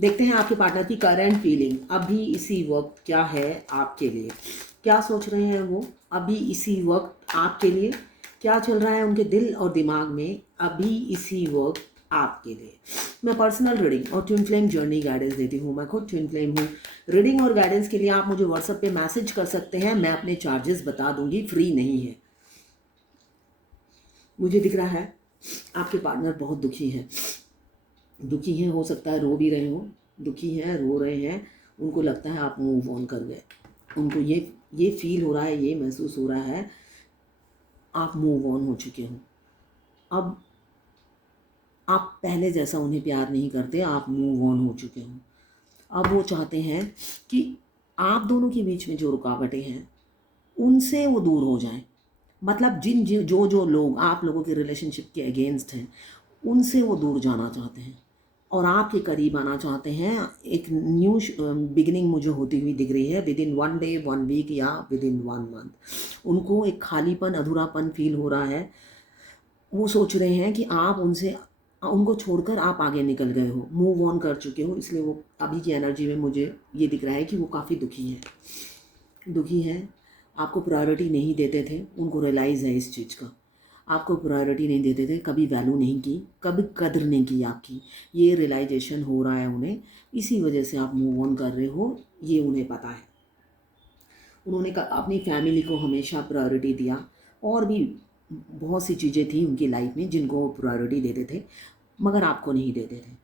देखते हैं आपके पार्टनर की करंट फीलिंग अभी इसी वक्त क्या है आपके लिए। क्या सोच रहे हैं वो अभी इसी वक्त आपके लिए, क्या चल रहा है उनके दिल और दिमाग में अभी इसी वक्त आपके लिए। मैं पर्सनल रीडिंग और ट्विन फ्लेम जर्नी गाइडेंस देती हूँ। मैं खुद ट्विन फ्लेम हूँ। रीडिंग और गाइडेंस के लिए आप मुझे व्हाट्सएप पे मैसेज कर सकते हैं। मैं अपने चार्जेस बता दूंगी, फ्री नहीं है। मुझे दिख रहा है आपके पार्टनर बहुत दुखी है। दुखी हैं, हो सकता है रो भी रहे हो। दुखी हैं, रो रहे हैं। उनको लगता है आप मूव ऑन कर गए। उनको ये फील हो रहा है, ये महसूस हो रहा है आप मूव ऑन हो चुके हो। अब आप पहले जैसा उन्हें प्यार नहीं करते, आप मूव ऑन हो चुके हो। अब वो चाहते हैं कि आप दोनों के बीच में जो रुकावटें हैं उनसे वो दूर हो जाएं। मतलब जो लोग आप लोगों के रिलेशनशिप के अगेंस्ट हैं उनसे वो दूर जाना चाहते हैं और आपके करीब आना चाहते हैं। एक न्यू बिगिनिंग मुझे होती हुई दिख रही है विद इन 1 डे 1 वीक या विद इन 1 मंथ। उनको एक खालीपन, अधूरापन फील हो रहा है। वो सोच रहे हैं कि आप उनको छोड़कर आप आगे निकल गए हो, मूव ऑन कर चुके हो। इसलिए वो अभी की एनर्जी में मुझे ये दिख रहा है कि वो काफ़ी दुखी है। आपको प्रायोरिटी नहीं देते थे, उनको रियलाइज़ है इस चीज़ का। आपको प्रायोरिटी नहीं देते थे, कभी वैल्यू नहीं की, कभी कदर नहीं की आपकी। ये रियलाइजेशन हो रहा है उन्हें, इसी वजह से आप मूव ऑन कर रहे हो, ये उन्हें पता है। उन्होंने अपनी फैमिली को हमेशा प्रायोरिटी दिया और भी बहुत सी चीज़ें थी उनकी लाइफ में जिनको वो प्रायोरिटी देते थे, मगर आपको नहीं देते थे।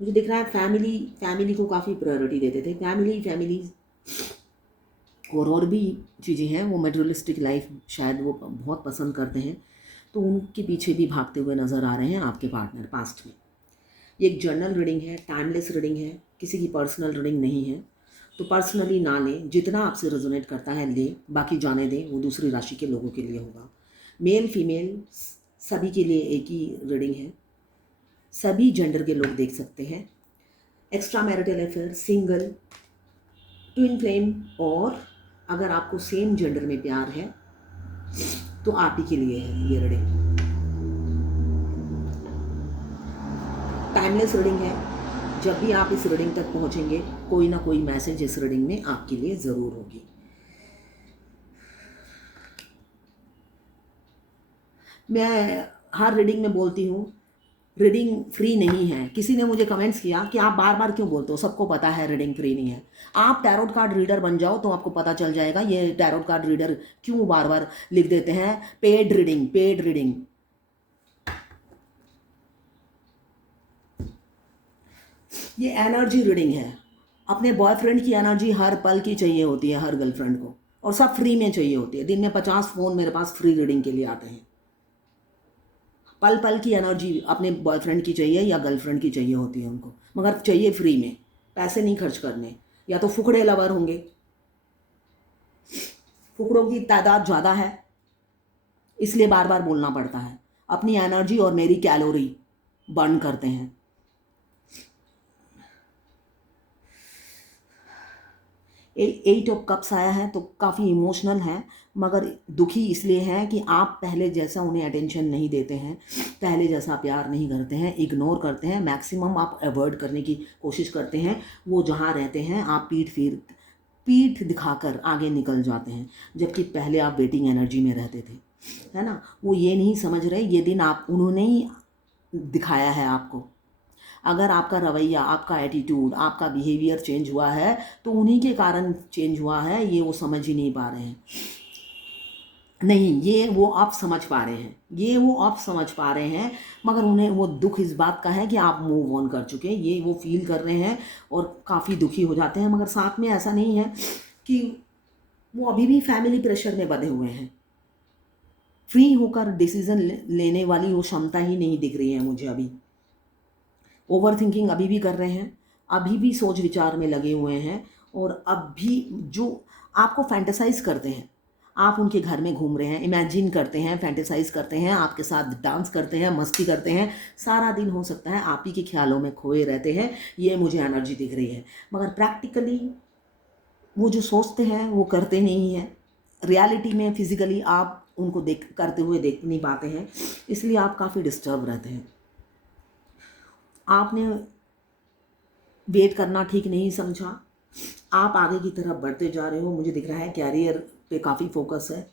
मुझे दिख रहा है फैमिली को काफ़ी प्रायोरिटी देते थे। फैमिली और भी चीज़ें हैं। वो मटेरियलिस्टिक लाइफ शायद वो बहुत पसंद करते हैं, तो उनके पीछे भी भागते हुए नज़र आ रहे हैं आपके पार्टनर पास्ट में। ये एक जर्नल रीडिंग है, टाइमलेस रीडिंग है, किसी की पर्सनल रीडिंग नहीं है। तो पर्सनली ना लें, जितना आपसे रेजोनेट करता है लें, बाकी जाने दें, वो दूसरी राशि के लोगों के लिए होगा। मेल फीमेल सभी के लिए एक ही रीडिंग है, सभी जेंडर के लोग देख सकते हैं। Extra marital affair, single, twin flame, और अगर आपको सेम जेंडर में प्यार है तो आप ही के लिए है ये रीडिंग। टाइमलेस रीडिंग है। जब भी आप इस रीडिंग तक पहुंचेंगे कोई ना कोई मैसेज इस रीडिंग में आपके लिए ज़रूर होगी। मैं हर रीडिंग में बोलती हूँ रीडिंग फ्री नहीं है। किसी ने मुझे कमेंट्स किया कि आप बार बार क्यों बोलते हो, सबको पता है रीडिंग फ्री नहीं है। आप टैरोट कार्ड रीडर बन जाओ तो आपको पता चल जाएगा ये टैरोट कार्ड रीडर क्यों बार बार लिख देते हैं पेड रीडिंग। ये एनर्जी रीडिंग है। अपने बॉयफ्रेंड की एनर्जी हर पल की चाहिए होती है हर गर्लफ्रेंड को, और सब फ्री में चाहिए होती है। दिन में 50 फ़ोन मेरे पास फ्री रीडिंग के लिए आते हैं। पल पल की एनर्जी अपने बॉयफ्रेंड की चाहिए या गर्लफ्रेंड की चाहिए होती है उनको, मगर चाहिए फ्री में, पैसे नहीं खर्च करने। या तो फुकड़े लवर होंगे, फुकड़ों की तादाद ज़्यादा है इसलिए बार बार बोलना पड़ता है। अपनी एनर्जी और मेरी कैलोरी बर्न करते हैं। एट ऑफ कप्स आया है तो काफ़ी इमोशनल है, मगर दुखी इसलिए है कि आप पहले जैसा उन्हें अटेंशन नहीं देते हैं, पहले जैसा प्यार नहीं करते हैं, इग्नोर करते हैं। मैक्सिमम आप अवॉइड करने की कोशिश करते हैं। वो जहाँ रहते हैं आप पीठ दिखाकर आगे निकल जाते हैं, जबकि पहले आप वेटिंग एनर्जी में रहते थे, है ना। वो ये नहीं समझ रहे ये दिन उन्होंने ही दिखाया है आपको। अगर आपका रवैया, आपका एटीट्यूड, आपका बिहेवियर चेंज हुआ है तो उन्हीं के कारण चेंज हुआ है, ये वो समझ ही नहीं पा रहे हैं। नहीं, ये वो आप समझ पा रहे हैं, मगर उन्हें वो दुख इस बात का है कि आप मूव ऑन कर चुके हैं। ये वो फील कर रहे हैं और काफ़ी दुखी हो जाते हैं, मगर साथ में ऐसा नहीं है कि वो अभी भी फैमिली प्रेशर में बंधे हुए हैं। फ्री होकर डिसीजन लेने वाली वो क्षमता ही नहीं दिख रही है मुझे अभी। ओवर थिंकिंग अभी भी कर रहे हैं, अभी भी सोच विचार में लगे हुए हैं, और अब भी जो आपको फैंटेसाइज करते हैं, आप उनके घर में घूम रहे हैं, इमेजिन करते हैं, फैंटेसाइज करते हैं, आपके साथ डांस करते हैं, मस्ती करते हैं, सारा दिन हो सकता है आप ही के ख्यालों में खोए रहते हैं। ये मुझे एनर्जी दिख रही है, मगर प्रैक्टिकली वो जो सोचते हैं वो करते नहीं हैं। रियलिटी में फिजिकली आप उनको देख करते हुए देख नहीं पाते हैं, इसलिए आप काफ़ी डिस्टर्ब रहते हैं। आपने वेट करना ठीक नहीं समझा, आप आगे की तरफ बढ़ते जा रहे हो। मुझे दिख रहा है कैरियर पे काफ़ी फोकस है,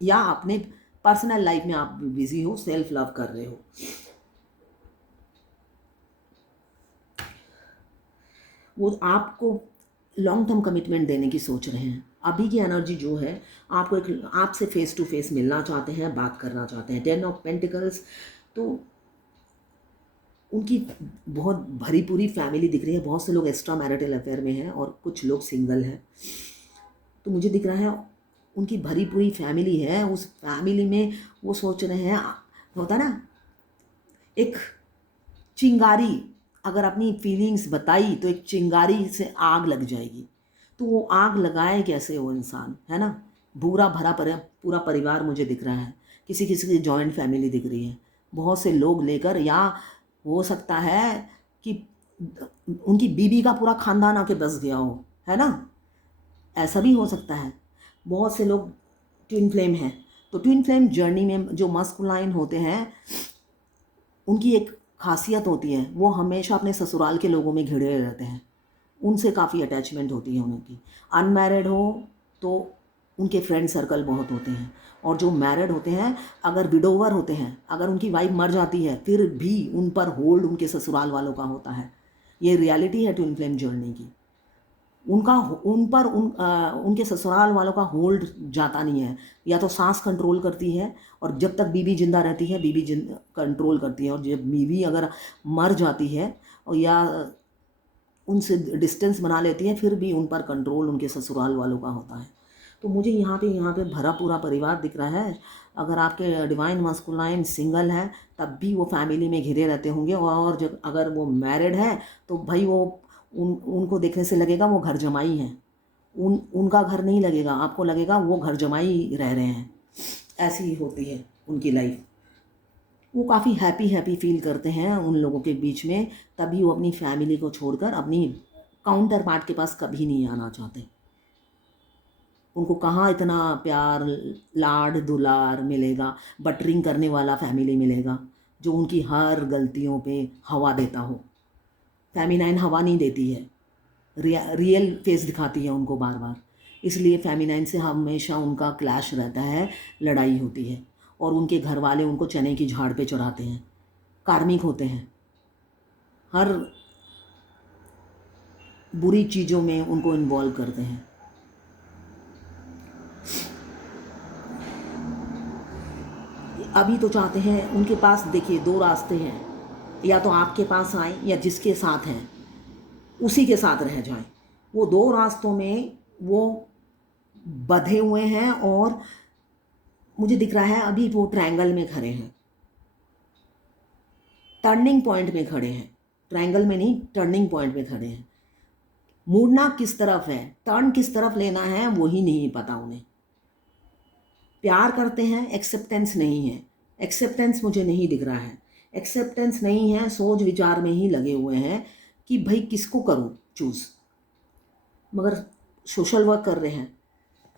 या अपने पर्सनल लाइफ में आप बिजी हो, सेल्फ लव कर रहे हो। वो आपको लॉन्ग टर्म कमिटमेंट देने की सोच रहे हैं। अभी की एनर्जी जो है, आपको एक आपसे फेस टू फेस मिलना चाहते हैं, बात करना चाहते हैं। 10 ऑफ पेंटिकल्स, तो उनकी बहुत भरी पूरी फैमिली दिख रही है। बहुत से लोग एक्स्ट्रा मैरिटल अफेयर में हैं और कुछ लोग सिंगल हैं। तो मुझे दिख रहा है उनकी भरी पूरी फैमिली है। उस फैमिली में वो सोच रहे हैं, होता ना एक चिंगारी, अगर अपनी फीलिंग्स बताई तो एक चिंगारी से आग लग जाएगी। तो वो आग लगाए कैसे वो इंसान, है ना। पूरा भरा पूरा परिवार मुझे दिख रहा है। किसी किसी की जॉइंट फैमिली दिख रही है, बहुत से लोग लेकर, या हो सकता है कि उनकी बीबी का पूरा खानदान आके बस गया हो, है ना। ऐसा भी हो सकता है। बहुत से लोग ट्विन फ्लेम हैं। तो ट्विन फ्लेम जर्नी में जो मस्कुलाइन होते हैं, उनकी एक खासियत होती है, वो हमेशा अपने ससुराल के लोगों में घिरे रहते हैं। उनसे काफ़ी अटैचमेंट होती है उनकी। अनमैरिड हो तो उनके फ्रेंड सर्कल बहुत होते हैं, और जो मैरिड होते हैं, अगर विडोवर होते हैं, अगर उनकी वाइफ मर जाती है, फिर भी उन पर होल्ड उनके ससुराल वालों का होता है। ये रियलिटी है ट्विन फ्लेम जर्नी की। उनका उन पर उनके ससुराल वालों का होल्ड जाता नहीं है। या तो सास कंट्रोल करती है, और जब तक बीवी जिंदा रहती है बीवी कंट्रोल करती है, और जब बीवी अगर मर जाती है और या उनसे डिस्टेंस बना लेती है, फिर भी उन पर कंट्रोल उनके ससुराल वालों का होता है। तो मुझे यहाँ पे भरा पूरा परिवार दिख रहा है। अगर आपके डिवाइन मस्कुलाइन सिंगल है, तब भी वो फैमिली में घिरे रहते होंगे, और जब अगर वो मैरिड है तो भाई वो उनको देखने से लगेगा वो घर जमाई हैं। उनका घर नहीं लगेगा, आपको लगेगा वो घर जमाई रह रहे हैं। ऐसी ही होती है उनकी लाइफ। वो काफ़ी हैप्पी फील करते हैं उन लोगों के बीच में, तभी वो अपनी फैमिली को छोड़कर अपनी काउंटर पार्ट के पास कभी नहीं आना चाहते। उनको कहाँ इतना प्यार लाड दुलार मिलेगा, बटरिंग करने वाला फैमिली मिलेगा जो उनकी हर गलतियों पे हवा देता हो। फेमिनाइन हवा नहीं देती है, रियल फेस दिखाती है उनको बार बार। इसलिए फेमिनाइन से हमेशा उनका क्लैश रहता है, लड़ाई होती है, और उनके घर वाले उनको चने की झाड़ पे चढ़ाते हैं, कार्मिक होते हैं। हर बुरी चीज़ों में उनको इन्वॉल्व करते हैं। अभी तो चाहते हैं, उनके पास देखिए 2 रास्ते हैं, या तो आपके पास आए या जिसके साथ हैं उसी के साथ रह जाएं। वो 2 रास्तों में वो बंधे हुए हैं, और मुझे दिख रहा है अभी वो ट्रायंगल में खड़े हैं, टर्निंग पॉइंट में खड़े हैं। ट्रायंगल में नहीं, टर्निंग पॉइंट में खड़े हैं। मुड़ना किस तरफ है, टर्न किस तरफ लेना है, वही नहीं पता उन्हें। प्यार करते हैं, एक्सेप्टेंस नहीं है। एक्सेप्टेंस मुझे नहीं दिख रहा है, एक्सेप्टेंस नहीं है। सोच विचार में ही लगे हुए हैं कि भाई किसको करूं चूज़। मगर सोशल वर्क कर रहे हैं,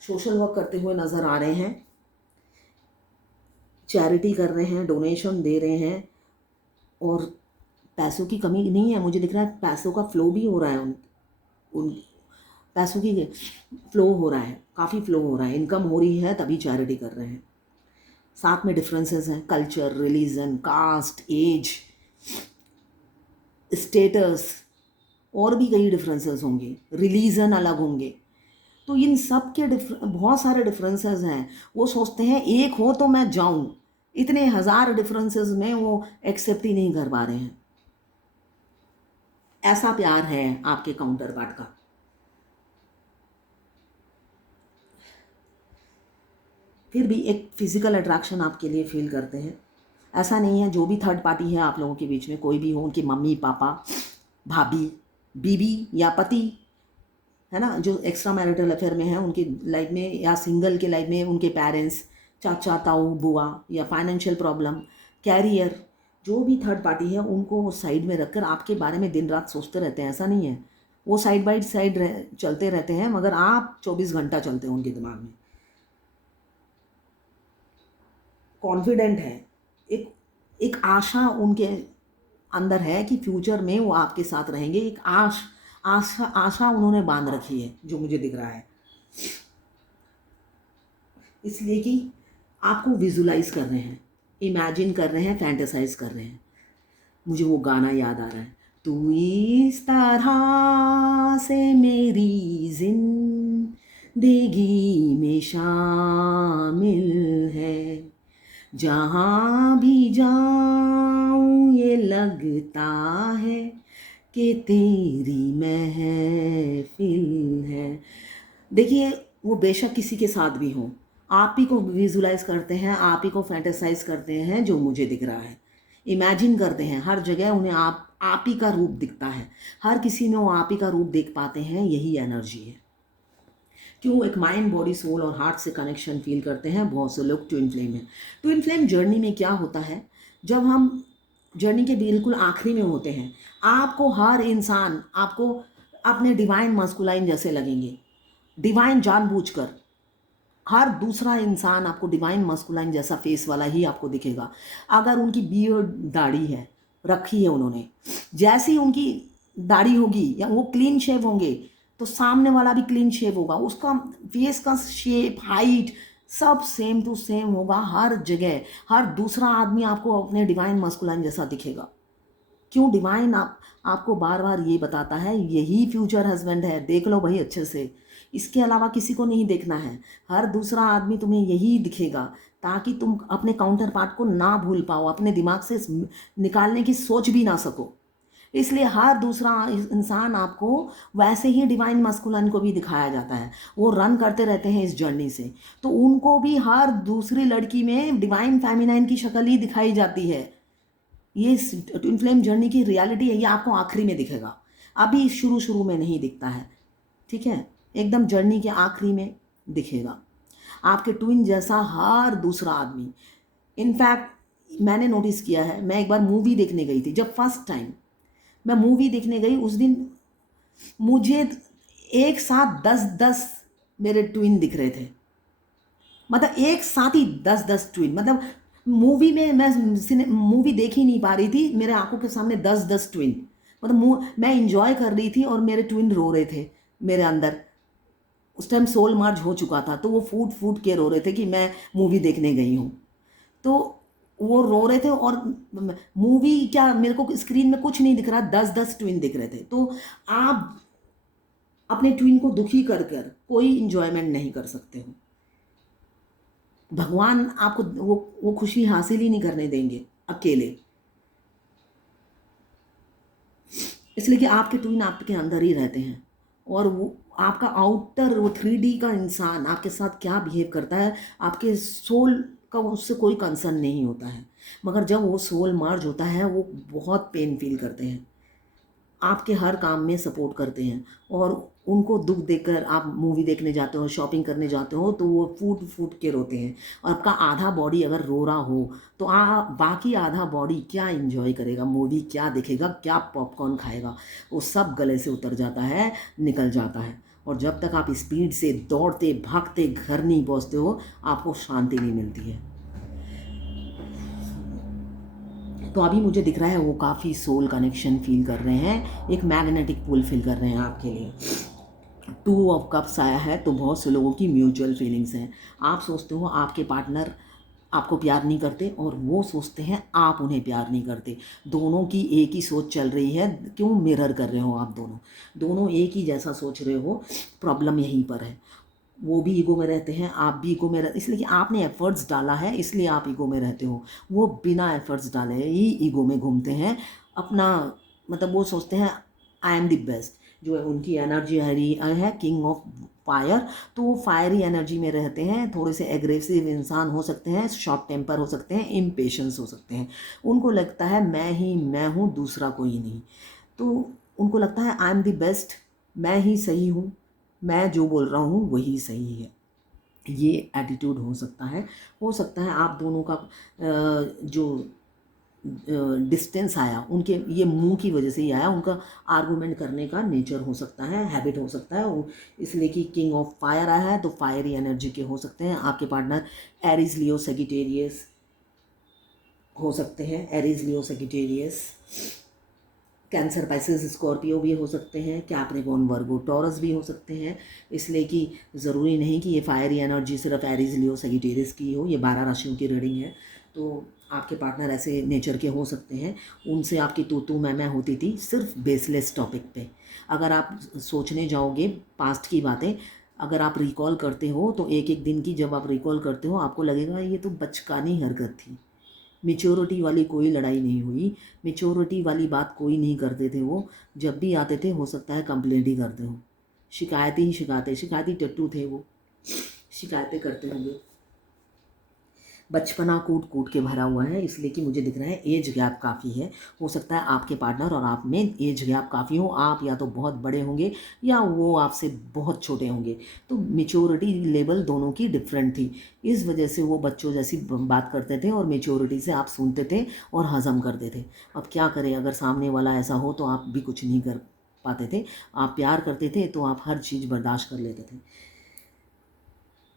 सोशल वर्क करते हुए नज़र आ रहे हैं, चैरिटी कर रहे हैं, डोनेशन दे रहे हैं, और पैसों की कमी नहीं है। मुझे दिख रहा है पैसों का फ्लो भी हो रहा है, उन पैसों की फ्लो हो रहा है, काफ़ी फ्लो हो रहा है, इनकम हो रही है, तभी चैरिटी कर रहे हैं। साथ में डिफरेंसेस हैं, culture, religion, caste, age, status, और भी कई डिफरेंसेस होंगे, रिलीजन अलग होंगे। तो इन सब के बहुत सारे डिफरेंसेस हैं। वो सोचते हैं एक हो तो मैं जाऊं, इतने हज़ार डिफरेंसेस में वो एक्सेप्ट ही नहीं कर पा रहे हैं। ऐसा प्यार है आपके काउंटर पार्ट का। फिर भी एक फिजिकल अट्रैक्शन आपके लिए फील करते हैं। ऐसा नहीं है, जो भी थर्ड पार्टी है आप लोगों के बीच में, कोई भी हो, उनकी मम्मी पापा, भाभी, बीवी या पति, है ना, जो एक्स्ट्रा मैरिटल अफेयर में है उनकी लाइफ में, या सिंगल के लाइफ में उनके पेरेंट्स, चाचा ताऊ बुआ, या फाइनेंशियल प्रॉब्लम, कैरियर, जो भी थर्ड पार्टी है उनको साइड में रखकर आपके बारे में दिन रात सोचते रहते हैं। ऐसा नहीं है, वो साइड बाई साइड चलते रहते हैं, मगर आप 24 घंटा चलते हो उनके दिमाग में। कॉन्फिडेंट है, एक एक आशा उनके अंदर है कि फ्यूचर में वो आपके साथ रहेंगे। एक आशा उन्होंने बांध रखी है जो मुझे दिख रहा है, इसलिए कि आपको विजुलाइज कर रहे हैं, इमेजिन कर रहे हैं, फैंटेसाइज कर रहे हैं। मुझे वो गाना याद आ रहा है, तू इस तरह से मेरी जिंदगी में शामिल है, जहाँ भी जाऊँ ये लगता है कि तेरी महफिल है। देखिए, वो बेशक किसी के साथ भी हो, आप ही को विजुलाइज करते हैं, आप ही को फैंटेसाइज करते हैं जो मुझे दिख रहा है, इमेजिन करते हैं। हर जगह उन्हें आप ही का रूप दिखता है, हर किसी में वो आप ही का रूप देख पाते हैं। यही एनर्जी है। क्यों? एक माइंड, बॉडी, सोल और हार्ट से कनेक्शन फील करते हैं बहुत से लोग ट्विन फ्लेम में। ट्विन फ्लेम जर्नी में क्या होता है, जब हम जर्नी के बिल्कुल आखिरी में होते हैं, आपको हर इंसान आपको अपने डिवाइन मस्कुलाइन जैसे लगेंगे। डिवाइन जानबूझकर हर दूसरा इंसान आपको डिवाइन मस्कुलाइन जैसा फेस वाला ही आपको दिखेगा। अगर उनकी बियर्ड, दाढ़ी है, रखी है उन्होंने, जैसी उनकी दाढ़ी होगी या वो क्लीन शेव होंगे तो सामने वाला भी क्लीन शेव होगा, उसका फेस का शेप, हाइट सब सेम टू सेम होगा। हर जगह हर दूसरा आदमी आपको अपने डिवाइन मस्कुलाइन जैसा दिखेगा। क्यों? डिवाइन आपको बार बार ये बताता है यही फ्यूचर हस्बैंड है, देख लो भाई अच्छे से, इसके अलावा किसी को नहीं देखना है। हर दूसरा आदमी तुम्हें यही दिखेगा ताकि तुम अपने काउंटर पार्ट को ना भूल पाओ, अपने दिमाग से निकालने की सोच भी ना सको। इसलिए हर दूसरा इंसान आपको वैसे ही डिवाइन मस्कुलाइन को भी दिखाया जाता है। वो रन करते रहते हैं इस जर्नी से, तो उनको भी हर दूसरी लड़की में डिवाइन फेमिनाइन की शक्ल ही दिखाई जाती है। ये ट्विन फ्लेम जर्नी की रियलिटी है। ये आपको आखिरी में दिखेगा, अभी शुरू शुरू में नहीं दिखता है, ठीक है? एकदम जर्नी के आखिरी में दिखेगा आपके ट्विन जैसा हर दूसरा आदमी। इनफैक्ट मैंने नोटिस किया है, मैं एक बार मूवी देखने गई थी, जब फर्स्ट टाइम मैं मूवी देखने गई उस दिन मुझे एक साथ 10-10 मेरे ट्विन दिख रहे थे। मतलब एक साथ ही 10-10 ट्विन, मतलब मूवी में मैं मूवी देख ही नहीं पा रही थी, मेरे आंखों के सामने 10-10 ट्विन। मतलब मैं इंजॉय कर रही थी और मेरे ट्विन रो रहे थे मेरे अंदर। उस टाइम सोल मार्च हो चुका था, तो वो फूट फूट के रो रहे थे कि मैं मूवी देखने गई हूँ। तो वो रो रहे थे और मूवी क्या, मेरे को स्क्रीन में कुछ नहीं दिख रहा, 10-10 ट्विन दिख रहे थे। तो आप अपने ट्विन को दुखी कर कर कोई इंजॉयमेंट नहीं कर सकते हो। भगवान आपको वो खुशी हासिल ही नहीं करने देंगे अकेले, इसलिए कि आपके ट्विन आपके अंदर ही रहते हैं। और वो आपका आउटर, वो 3D का इंसान आपके साथ क्या बिहेव करता है, आपके सोल का उससे कोई कंसर्न नहीं होता है। मगर जब वो सोल मर्ज होता है, वो बहुत पेन फील करते हैं, आपके हर काम में सपोर्ट करते हैं। और उनको दुख देखकर आप मूवी देखने जाते हो, शॉपिंग करने जाते हो, तो वो फूट फूट के रोते हैं। और आपका आधा बॉडी अगर रो रहा हो तो बाकी आधा बॉडी क्या एंजॉय करेगा, मूवी क्या देखेगा, क्या पॉपकॉर्न खाएगा, वो सब गले से उतर जाता है, निकल जाता है। और जब तक आप स्पीड से दौड़ते भागते घर नहीं पहुँचते हो, आपको शांति नहीं मिलती है। तो अभी मुझे दिख रहा है वो काफ़ी सोल कनेक्शन फील कर रहे हैं, एक मैग्नेटिक पुल फील कर रहे हैं आपके लिए। 2 ऑफ कप्स आया है, तो बहुत से लोगों की म्यूचुअल फीलिंग्स हैं। आप सोचते हो आपके पार्टनर आपको प्यार नहीं करते और वो सोचते हैं आप उन्हें प्यार नहीं करते। दोनों की एक ही सोच चल रही है। क्यों? मिरर कर रहे हो आप दोनों एक ही जैसा सोच रहे हो। प्रॉब्लम यहीं पर है। वो भी ईगो में रहते हैं, आप भी ईगो में इसलिए कि आपने एफर्ट्स डाला है, इसलिए आप ईगो में रहते हो। वो बिना एफर्ट्स डाले ही ईगो में घूमते हैं अपना। मतलब वो सोचते हैं आई एम द बेस्ट। जो है उनकी एनर्जी है किंग ऑफ फायर, तो वो फायरी एनर्जी में रहते हैं। थोड़े से एग्रेसिव इंसान हो सकते हैं, शॉर्ट टेम्पर हो सकते हैं, इम्पेशंस हो सकते हैं। उनको लगता है मैं हूँ, दूसरा कोई नहीं। तो उनको लगता है आई एम द बेस्ट, मैं ही सही हूँ, मैं जो बोल रहा हूँ वही सही है। ये एटीट्यूड हो सकता है आप दोनों का जो डिस्टेंस आया उनके ये मुंह की वजह से ही आया। उनका आर्गूमेंट करने का नेचर हो सकता है, हैबिट हो सकता है। इसलिए कि किंग ऑफ फायर आया है, तो फायरी एनर्जी के हो सकते हैं आपके पार्टनर। एरीज, लियो, सेजिटेरियस, हो सकते हैं, एरीज, लियो, सेजिटेरियस। कैंसर, पाइसेस, स्कॉर्पियो भी हो सकते हैं, कैप्रिकॉर्न, वर्गो, टॉरस भी हो सकते हैं। इसलिए कि ज़रूरी नहीं कि ये फायरी एनर्जी सिर्फ एरीज, लियो, सेजिटेरियस की हो। ये 12 राशियों की रीडिंग है। तो आपके पार्टनर ऐसे नेचर के हो सकते हैं, उनसे आपकी तू मैं होती थी सिर्फ बेसलेस टॉपिक पे। अगर आप सोचने जाओगे पास्ट की बातें, अगर आप रिकॉल करते हो तो एक एक दिन की जब आप रिकॉल करते हो आपको लगेगा ये तो बचकानी हरकत थी। मेच्योरिटी वाली कोई लड़ाई नहीं हुई, मेच्योरिटी वाली बात कोई नहीं करते थे वो। जब भी आते थे हो सकता है कंप्लेंट ही करते हो, शिकायतें ही शिकायतें, शिकायती टट्टू थे वो, शिकायतें करते होंगे। बचपना कूट कूट के भरा हुआ है, इसलिए कि मुझे दिख रहा है एज गैप काफ़ी है। हो सकता है आपके पार्टनर और आप में एज गैप काफ़ी हो, आप या तो बहुत बड़े होंगे या वो आपसे बहुत छोटे होंगे। तो मेच्योरिटी लेवल दोनों की डिफरेंट थी, इस वजह से वो बच्चों जैसी बात करते थे और मेच्योरिटी से आप सुनते थे और हज़म करते थे। अब क्या करें, अगर सामने वाला ऐसा हो तो आप भी कुछ नहीं कर पाते थे। आप प्यार करते थे तो आप हर चीज़ बर्दाश्त कर लेते थे।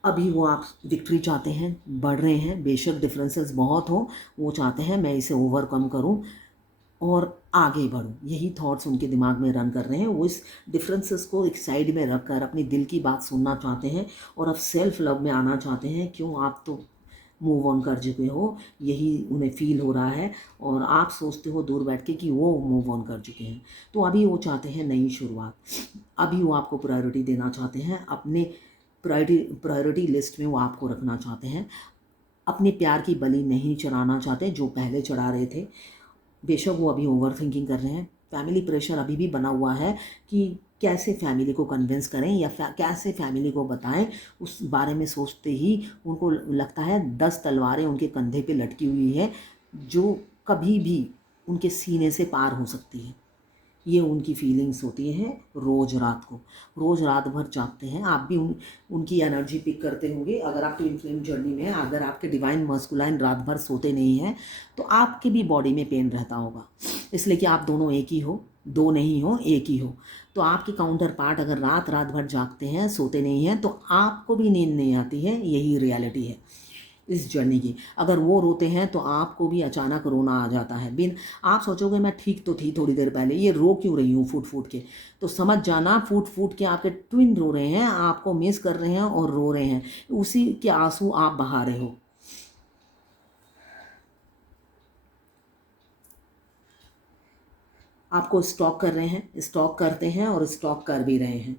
अभी वो आप विक्ट्री चाहते हैं, बढ़ रहे हैं, बेशक डिफरेंसेस बहुत हो, वो चाहते हैं मैं इसे ओवरकम करूं और आगे बढ़ूं। यही थॉट्स उनके दिमाग में रन कर रहे हैं। वो इस डिफरेंसेस को एक साइड में रख कर अपनी दिल की बात सुनना चाहते हैं और अब सेल्फ लव में आना चाहते हैं। क्यों, आप तो मूव ऑन कर चुके हो, यही उन्हें फील हो रहा है और आप सोचते हो दूर बैठ के कि वो मूव ऑन कर चुके हैं। तो अभी वो चाहते हैं नई शुरुआत, अभी वो आपको प्रायोरिटी देना चाहते हैं, अपने प्रायोरिटी लिस्ट में वो आपको रखना चाहते हैं। अपने प्यार की बलि नहीं चढ़ाना चाहते जो पहले चढ़ा रहे थे। बेशक वो अभी ओवर थिंकिंग कर रहे हैं, फैमिली प्रेशर अभी भी बना हुआ है कि कैसे फैमिली को कन्विंस करें या कैसे फैमिली को बताएं। उस बारे में सोचते ही उनको लगता है 10 तलवारें उनके कंधे पे लटकी हुई है जो कभी भी उनके सीने से पार हो सकती है। ये उनकी फीलिंग्स होती हैं रोज़ रात को, रोज़ रात भर जागते हैं। आप भी उनकी एनर्जी पिक करते होंगे। अगर आप ट्विन फ्लेम जर्नी में हैं, अगर आपके डिवाइन मस्कुलाइन रात भर सोते नहीं हैं तो आपके भी बॉडी में पेन रहता होगा, इसलिए कि आप दोनों एक ही हो, दो नहीं हो, एक ही हो। तो आपके काउंटर पार्ट अगर रात रात भर जागते हैं, सोते नहीं हैं, तो आपको भी नींद नहीं आती है। यही रियलिटी है इस जर्नी की। अगर वो रोते हैं तो आपको भी अचानक रोना आ जाता है। बिन आप सोचोगे मैं ठीक तो थी थोड़ी देर पहले, ये रो क्यों रही हूँ फूट फूट के, तो समझ जाना फूट फूट के आपके ट्विन रो रहे हैं, आपको मिस कर रहे हैं और रो रहे हैं। उसी के आंसू आप बहा रहे हो। आपको स्टॉक कर रहे हैं, स्टॉक करते हैं और स्टॉक कर भी रहे हैं।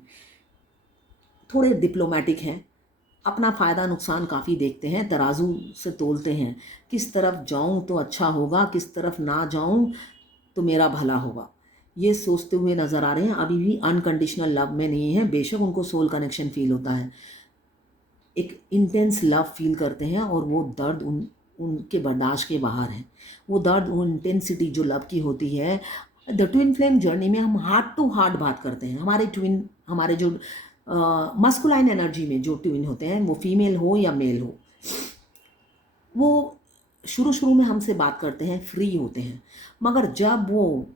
थोड़े डिप्लोमेटिक हैं, अपना फ़ायदा नुकसान काफ़ी देखते हैं, तराजू से तोलते हैं, किस तरफ जाऊं तो अच्छा होगा, किस तरफ ना जाऊं तो मेरा भला होगा, ये सोचते हुए नज़र आ रहे हैं। अभी भी अनकंडीशनल लव में नहीं है, बेशक उनको सोल कनेक्शन फील होता है, एक इंटेंस लव फील करते हैं और वो दर्द उनके बर्दाश्त के बाहर है। वो दर्द, वो इंटेंसिटी जो लव की होती है। द ट्विन फ्लेम जर्नी में हम हार्ट टू हार्ट बात करते हैं। हमारे ट्विन, हमारे जो मस्कुलाइन एनर्जी में जो ट्विन होते हैं, वो फीमेल हो या मेल हो, वो शुरू शुरू में हमसे बात करते हैं, फ्री होते हैं, मगर जब वो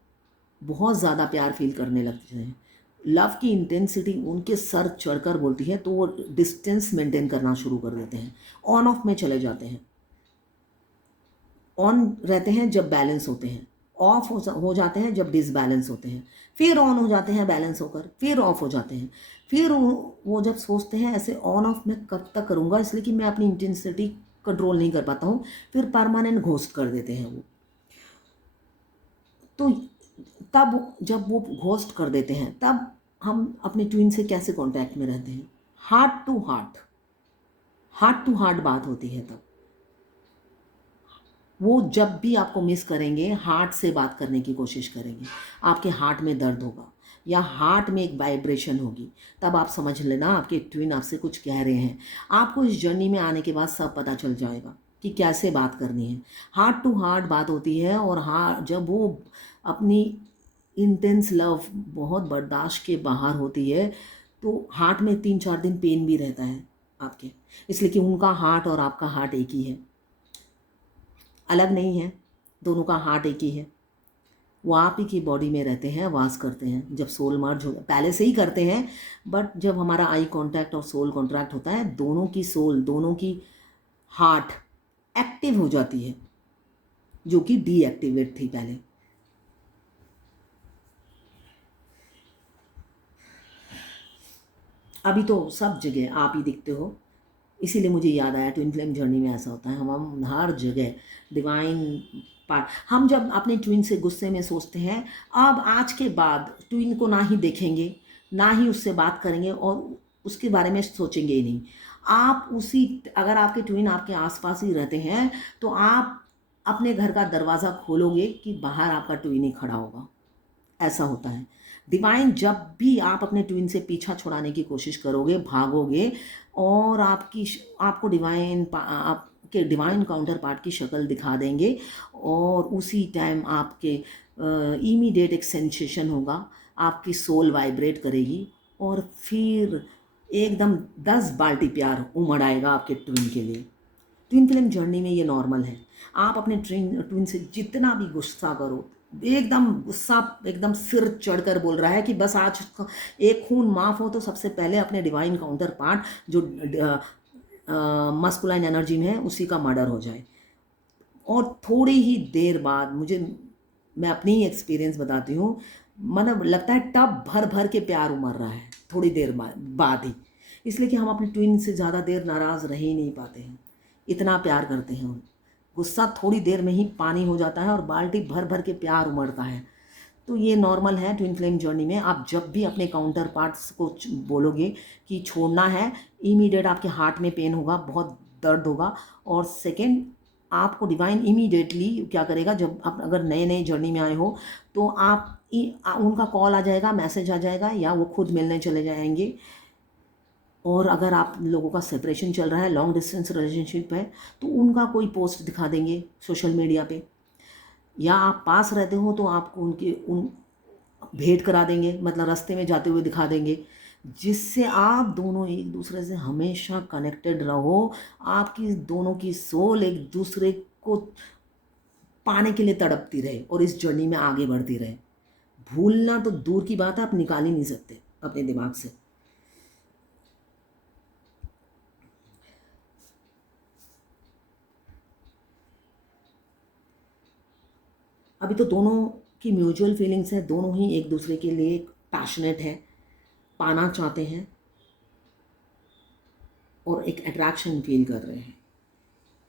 बहुत ज़्यादा प्यार फील करने लगते हैं, लव की इंटेंसिटी उनके सर चढ़कर बोलती है, तो वो डिस्टेंस मेंटेन करना शुरू कर देते हैं, ऑन ऑफ में चले जाते हैं। ऑन रहते हैं जब बैलेंस होते हैं, ऑफ हो जाते हैं जब डिसबैलेंस होते हैं, फिर ऑन हो जाते हैं बैलेंस होकर, फिर ऑफ हो जाते हैं। फिर वो जब सोचते हैं ऐसे ऑन ऑफ मैं कब तक करूँगा, इसलिए कि मैं अपनी इंटेंसिटी कंट्रोल नहीं कर पाता हूँ, फिर परमानेंट घोस्ट कर देते हैं वो। तो तब जब वो घोस्ट कर देते हैं, तब हम अपने ट्विन से कैसे कांटेक्ट में रहते हैं, heart to heart, heart to heart बात होती है। तब वो जब भी आपको मिस करेंगे, हार्ट से बात करने की कोशिश करेंगे। आपके हार्ट में दर्द होगा या हार्ट में एक वाइब्रेशन होगी, तब आप समझ लेना आपके ट्विन आपसे कुछ कह रहे हैं। आपको इस जर्नी में आने के बाद सब पता चल जाएगा कि कैसे बात करनी है। हार्ट टू हार्ट बात होती है और जब वो अपनी इंटेंस लव बहुत बर्दाश्त के बाहर होती है, तो हार्ट में 3-4 दिन पेन भी रहता है आपके, इसलिए कि उनका हार्ट और आपका हार्ट एक ही है, अलग नहीं है, दोनों का हार्ट एक ही है। वो आप ही की बॉडी में रहते हैं, वास करते हैं। जब सोल मर्ज हो, पहले से ही करते हैं, बट जब हमारा आई कांटेक्ट और सोल कांटेक्ट होता है, दोनों की सोल, दोनों की हार्ट एक्टिव हो जाती है। जो कि डीएक्टिवेट थी पहले। अभी तो सब जगह आप ही दिखते हो, इसीलिए मुझे याद आया ट्विन फ्लेम जर्नी में ऐसा होता है, हम हर जगह डिवाइन पार्ट। हम जब अपने ट्विन से गुस्से में सोचते हैं, अब आज के बाद ट्विन को ना ही देखेंगे, ना ही उससे बात करेंगे और उसके बारे में सोचेंगे ही नहीं। आप उसी, अगर आपके ट्विन आपके आसपास ही रहते हैं तो आप अपने घर का दरवाज़ा खोलोगे कि बाहर आपका ट्विन ही खड़ा होगा। ऐसा होता है। डिवाइन जब भी आप अपने ट्विन से पीछा छुड़ाने की कोशिश करोगे, भागोगे, और आपको आपके डिवाइन काउंटर पार्ट की शक्ल दिखा देंगे, और उसी टाइम आपके इमीडिएट एक सेंसेशन होगा, आपकी सोल वाइब्रेट करेगी, और फिर एकदम 10 बाल्टी प्यार उमड़ आएगा आपके ट्विन के लिए। ट्विन फ्लेम जर्नी में ये नॉर्मल है। आप अपने ट्विन से जितना भी गुस्सा करो, एकदम गुस्सा एकदम सिर चढ़कर बोल रहा है कि बस आज एक खून माफ हो, तो सबसे पहले अपने डिवाइन काउंटर पार्ट जो मस्कुलाइन एनर्जी में है उसी का मर्डर हो जाए। और थोड़ी ही देर बाद, मैं अपनी ही एक्सपीरियंस बताती हूँ, मतलब लगता है टब भर भर के प्यार उमड़ रहा है थोड़ी देर बाद ही। इसलिए कि हम अपने ट्विन से ज़्यादा देर नाराज़ रह ही नहीं पाते हैं, इतना प्यार करते हैं उन। गुस्सा थोड़ी देर में ही पानी हो जाता है और बाल्टी भर भर के प्यार उमड़ता है। तो ये नॉर्मल है ट्विन फ्लेम जर्नी में। आप जब भी अपने काउंटर पार्ट्स को बोलोगे कि छोड़ना है, इमीडिएट आपके हार्ट में पेन होगा, बहुत दर्द होगा। और सेकेंड, आपको डिवाइन इमीडिएटली क्या करेगा, जब आप अगर नए नए जर्नी में आए हो तो उनका कॉल आ जाएगा, मैसेज आ जाएगा, या वो खुद मिलने चले जाएंगे। और अगर आप लोगों का सेपरेशन चल रहा है, लॉन्ग डिस्टेंस रिलेशनशिप है, तो उनका कोई पोस्ट दिखा देंगे सोशल मीडिया पे, या आप पास रहते हो तो आपको उन भेंट करा देंगे, मतलब रास्ते में जाते हुए दिखा देंगे, जिससे आप दोनों एक दूसरे से हमेशा कनेक्टेड रहो। आपकी दोनों की सोल एक दूसरे को पाने के लिए तड़पती रहे और इस जर्नी में आगे बढ़ती रहे। भूलना तो दूर की बात है, आप निकाल ही नहीं सकते अपने दिमाग से। अभी तो दोनों की म्यूचुअल फीलिंग्स है, दोनों ही एक दूसरे के लिए पैशनेट है, पाना चाहते हैं और एक अट्रैक्शन फील कर रहे हैं।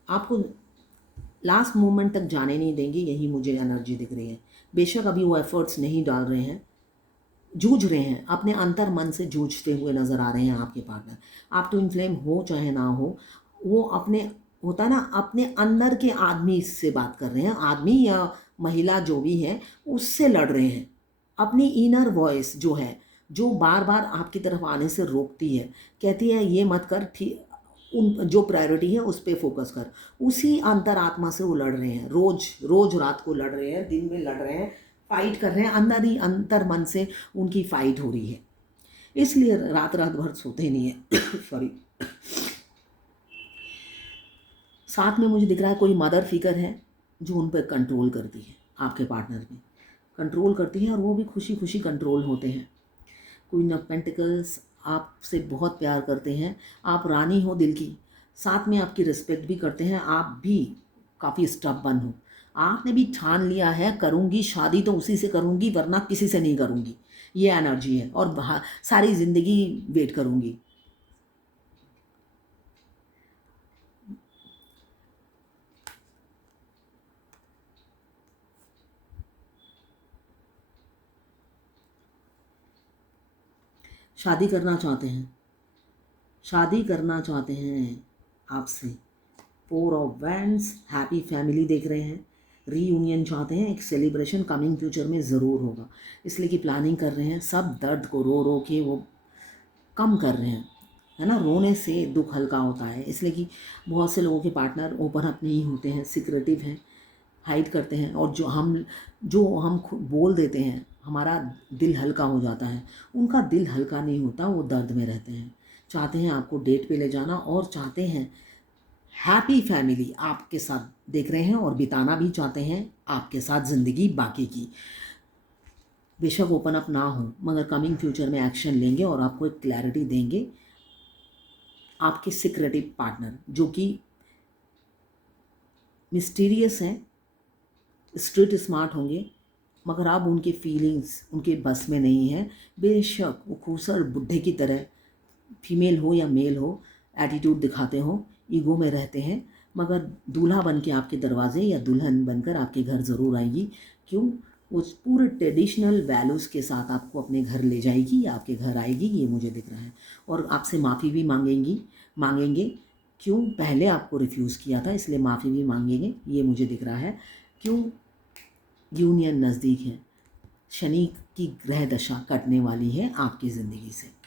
आपको लास्ट मोमेंट तक जाने नहीं देंगे, यही मुझे एनर्जी दिख रही है। बेशक अभी वो एफर्ट्स नहीं डाल रहे हैं, जूझ रहे हैं, अपने अंतर मन से जूझते हुए नज़र आ रहे हैं आपके पार्टनर। आप ट्विन फ्लेम हो चाहे ना हो, वो अपने, होता है ना, अपने अंदर के आदमी से बात कर रहे हैं, आदमी या महिला जो भी है उससे लड़ रहे हैं। अपनी इनर वॉइस जो है, जो बार बार आपकी तरफ आने से रोकती है, कहती है ये मत कर, ठीक, उन जो प्रायोरिटी है उस पर फोकस कर, उसी अंतर आत्मा से वो लड़ रहे हैं। रोज रोज रात को लड़ रहे हैं, दिन में लड़ रहे हैं, फाइट कर रहे हैं, अंदर ही अंतर मन से उनकी फाइट हो रही है, इसलिए रात रात भर सोते नहीं है। सॉरी। साथ में मुझे दिख रहा है कोई मदर फिगर है जो उन पर कंट्रोल करती है, आपके पार्टनर में कंट्रोल करती है, और वो भी खुशी खुशी कंट्रोल होते हैं। क्वीन ऑफ पेंटिकल्स आपसे बहुत प्यार करते हैं, आप रानी हो दिल की, साथ में आपकी रिस्पेक्ट भी करते हैं, आप भी काफ़ी स्टबर्न हो। आपने भी ठान लिया है, करूँगी शादी तो उसी से करूँगी, वरना किसी से नहीं करूँगी, ये एनर्जी है, और सारी ज़िंदगी वेट करूँगी। शादी करना चाहते हैं, शादी करना चाहते हैं आपसे। 4 ऑफ वैंड्स, हैप्पी फैमिली देख रहे हैं, रीयूनियन चाहते हैं, एक सेलिब्रेशन कमिंग फ्यूचर में ज़रूर होगा, इसलिए कि प्लानिंग कर रहे हैं, सब दर्द को रो रो के वो कम कर रहे हैं, है ना। रोने से दुख हल्का होता है, इसलिए कि बहुत से लोगों के पार्टनर ओपन अप नहीं होते हैं, सिक्रेटिव हैं, हाइड करते हैं, और जो हम बोल देते हैं, हमारा दिल हल्का हो जाता है, उनका दिल हल्का नहीं होता, वो दर्द में रहते हैं। चाहते हैं आपको डेट पे ले जाना, और चाहते हैं हैप्पी फैमिली आपके साथ देख रहे हैं, और बिताना भी चाहते हैं आपके साथ ज़िंदगी बाकी की। बेशक ओपन अप ना हो, मगर कमिंग फ्यूचर में एक्शन लेंगे और आपको एक क्लैरिटी देंगे। आपके सिक्रेटिव पार्टनर जो कि मिस्टीरियस हैं, स्ट्रीट स्मार्ट होंगे, मगर अब उनके फीलिंग्स उनके बस में नहीं है। बेशक वो खूबसूरत बुढ़े की तरह, फीमेल हो या मेल हो, एटीट्यूड दिखाते हो, ईगो में रहते हैं, मगर दूल्हा बन के आपके दरवाजे या दुल्हन बनकर आपके घर ज़रूर आएगी। क्यों? उस पूरे ट्रेडिशनल वैल्यूज़ के साथ आपको अपने घर ले जाएगी या आपके घर आएगी, ये मुझे दिख रहा है। और आपसे माफ़ी भी मांगेंगे। क्यों? पहले आपको रिफ्यूज़ किया था, इसलिए माफ़ी भी मांगेंगे, ये मुझे दिख रहा है। क्यों? यूनियन नज़दीक है, शनि की ग्रह दशा कटने वाली है आपकी ज़िंदगी से।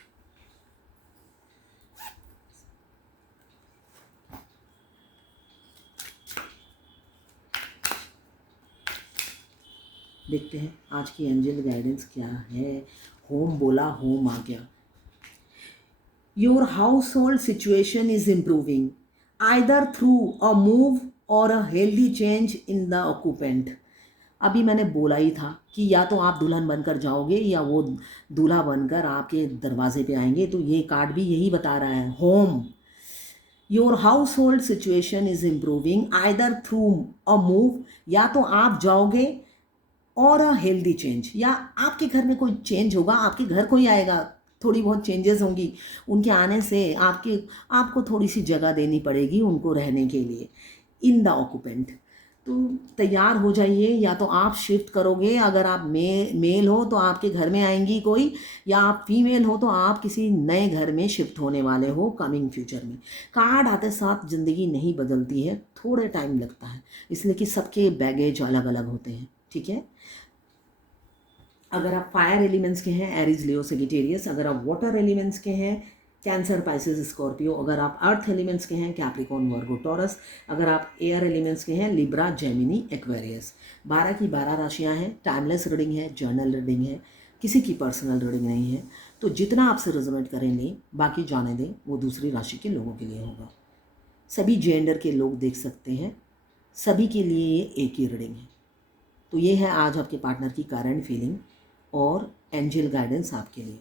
देखते हैं आज की एंजल गाइडेंस क्या है। होम बोला, होम आ गया। Your household situation is improving either through a move or a healthy change in the occupant. अभी मैंने बोला ही था कि या तो आप दुल्हन बनकर जाओगे या वो दूल्हा बनकर आपके दरवाजे पे आएंगे। तो ये कार्ड भी यही बता रहा है, home. Your household situation is improving either through a move, या तो आप जाओगे और अ हेल्दी चेंज, या आपके घर में कोई चेंज होगा, आपके घर कोई आएगा, थोड़ी बहुत चेंजेस होंगी। उनके आने से आपको थोड़ी सी जगह देनी पड़ेगी उनको रहने के लिए इन द ऑक्यूपेंट। तो तैयार हो जाइए, या तो आप शिफ्ट करोगे, अगर आप मेल हो तो आपके घर में आएंगी कोई, या आप फीमेल हो तो आप किसी नए घर में शिफ्ट होने वाले हो कमिंग फ्यूचर में। कार्ड आते साथ ज़िंदगी नहीं बदलती है, थोड़े टाइम लगता है, इसलिए कि सबके बैगेज अलग अलग होते हैं। ठीक है। अगर आप फायर एलिमेंट्स के हैं, एरीज, लियो, सेजिटेरियस। अगर आप वाटर एलिमेंट्स के हैं, कैंसर, पाइसेस, स्कॉर्पियो। अगर आप अर्थ एलिमेंट्स के हैं, कैप्रिकॉर्न, वर्गो, टॉरस। अगर आप एयर एलिमेंट्स के हैं, लिब्रा, जेमिनी, एक्वेरियस। 12 की 12 राशियां हैं। टाइमलेस रीडिंग है, जर्नल रीडिंग है, किसी की पर्सनल रीडिंग नहीं है। तो जितना आपसे रेजोनेट करें लें, बाकी जाने दें, वो दूसरी राशि के लोगों के लिए होगा। सभी जेंडर के लोग देख सकते हैं, सभी के लिए ये एक ही रीडिंग है। तो ये है आज आपके पार्टनर की करंट फीलिंग और एंजल गाइडेंस आपके लिए।